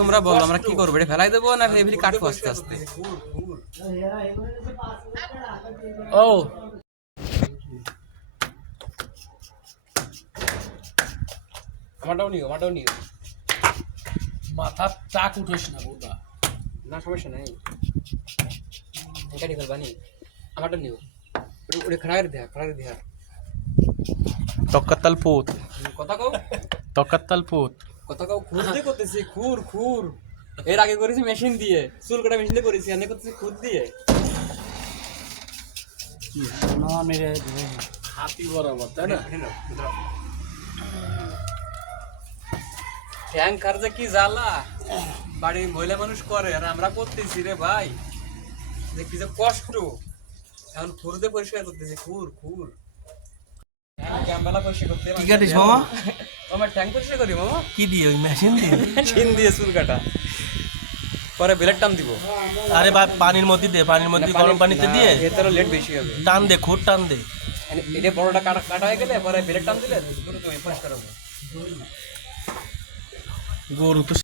তোমরা বলো আমরা কি করবো, এটা ফেলাই দেবো না এভিরি কাটবো আস্তে আস্তে? ও আমারটাও নিও মাথার চাক উঠোস না বোধা। না সমস্যা নাই, এটা নিয়ে ফেলবা নি, আমারটা নিও। ওটা খাড়ার দেয়া তক্কাতাল পুত কথা কও তক্কাতাল পুত খুঁড়তে করতেছি, খুর এর আগে করেছি মেশিন দিয়ে, চুল কাটা মেশিন দিয়ে করেছি, এনে করতেছি খুদ দিয়ে। না মেরে হাতি বরাবর, তাই না? ঠ্যাং কার যে কি জ্বালা বাড়ির মহিলা মানুষ করে, আর আমরা করতেছি রে ভাই, যে কি যে কষ্ট। এখন খুর দিয়ে পরিষ্কার করতেছি, খুর ক্যাম্বেলা পরিষ্কার করতে কি কাটিস মামা? আমার ট্যাঙ্ক পরিষ্কার করি মামা, কি দিয়ে? ওই মেশিন দিয়ে? মেশিন দিয়ে চুল কাটা, পরে বেলের টান দিব। আরে ভাই পানির মধ্যে দে, পানির মধ্যে গরম পানিতে দিয়ে এর লেট বেশি হবে। টান দে, খুব টান দে। এটা বড়টা কাটা হয়ে গেলে পরে বেলের টান দিলে দ্রুত পরিষ্কার হবে। গরু তো